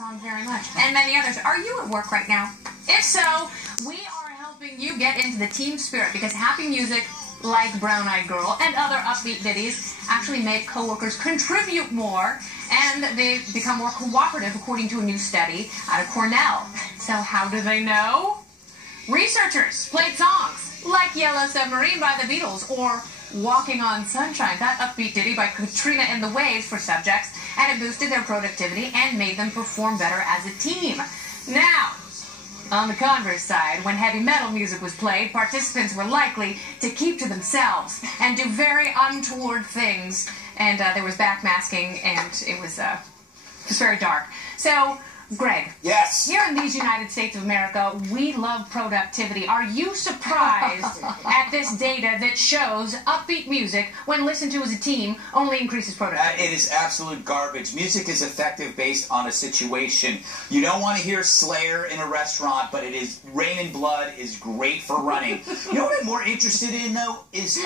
song very much, and many others. Are you at work right now? If so, we are helping you get into the team spirit, because happy music, like Brown Eyed Girl and other upbeat ditties, actually make coworkers contribute more, and they become more cooperative, according to a new study out of Cornell. So how do they know? Researchers played songs like Yellow Submarine by the Beatles or Walking on Sunshine, that upbeat ditty by Katrina and the Waves, for subjects, and it boosted their productivity and made them perform better as a team. Now, on the converse side, when heavy metal music was played, participants were likely to keep to themselves and do very untoward things, and there was backmasking, and it was very dark. So, Greg. Yes. Here in these United States of America, we love productivity. Are you surprised at this data that shows upbeat music, when listened to as a team, only increases productivity? It is absolute garbage. Music is effective based on a situation. You don't want to hear Slayer in a restaurant, but it is Rain and Blood is great for running. You know what I'm more interested in, though, is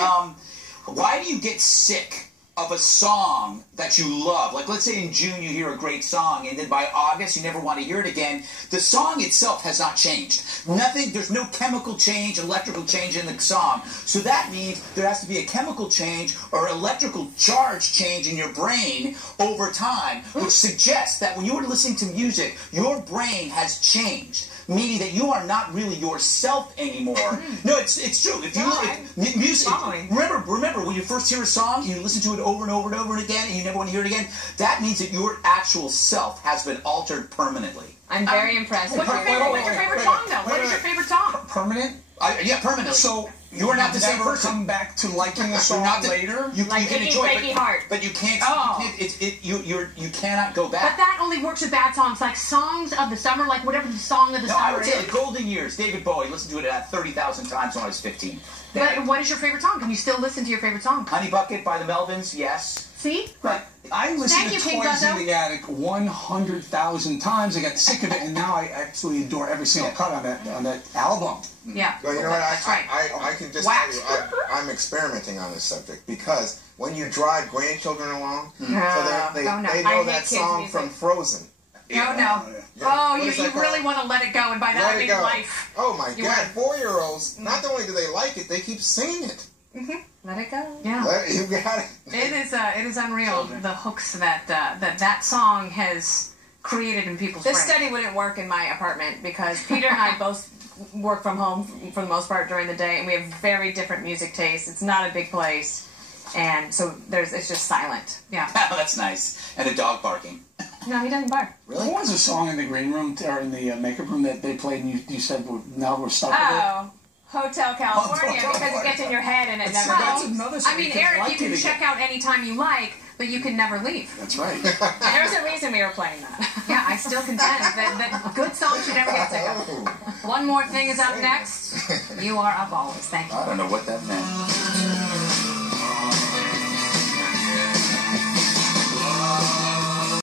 why do you get sick of a song that you love? Like, let's say in June you hear a great song, and then by August you never want to hear it again. The song itself has not changed. Nothing, there's no chemical change, electrical change in the song. So that means there has to be a chemical change or electrical charge change in your brain over time, which suggests that when you are listening to music, your brain has changed, meaning that you are not really yourself anymore. No, it's true. If you music, remember when you first hear a song, you listen to it over and over and over again, and you never want to hear it again. That means that your actual self has been altered permanently. I'm very impressed. What's your favorite song, though? What is your favorite song? Permanent? Yeah, permanently. So you are not the same person. Come back to liking a song later. You can enjoy it, Heart. but you can't. You cannot go back. But that only works with bad songs, like songs of the summer, like whatever the song of the summer I would is. say like Golden Years. David Bowie. Listened to it 30,000 times when I was 15. But what is your favorite song? Can you still listen to your favorite song? Honey Bucket by the Melvins. Yes. See? But I listened to Toys in the Attic 100,000 times. I got sick of it, and now I absolutely adore every single cut on that album. Yeah. Well, you know what? I can just tell you, I'm experimenting on this subject, because when you drive grandchildren along, so they know that song from Frozen. Oh, you really want to let it go, and by that I mean life. Oh my God, 4-year-olds, not only do they like it, they keep singing it. Let it go. Yeah. You got it. It is unreal, the hooks that song has created in people's brains. This study wouldn't work in my apartment, because Peter and I both work from home for the most part during the day, and we have very different music tastes. It's not a big place, and so it's just silent. Yeah. That's nice. And a dog barking. No, he doesn't bark. Really? What was a song in the green room or in the makeup room that they played, and you said now we're stuck with it? Oh, Hotel California, because it gets in your head and it never leaves. I mean, Eric, you can check out anytime you like, but you can never leave. That's right. There's a reason we were playing that. Yeah, I still contend that good songs you never get sick of. One More Thing is up next. You are up always. Thank you. I don't know what that meant.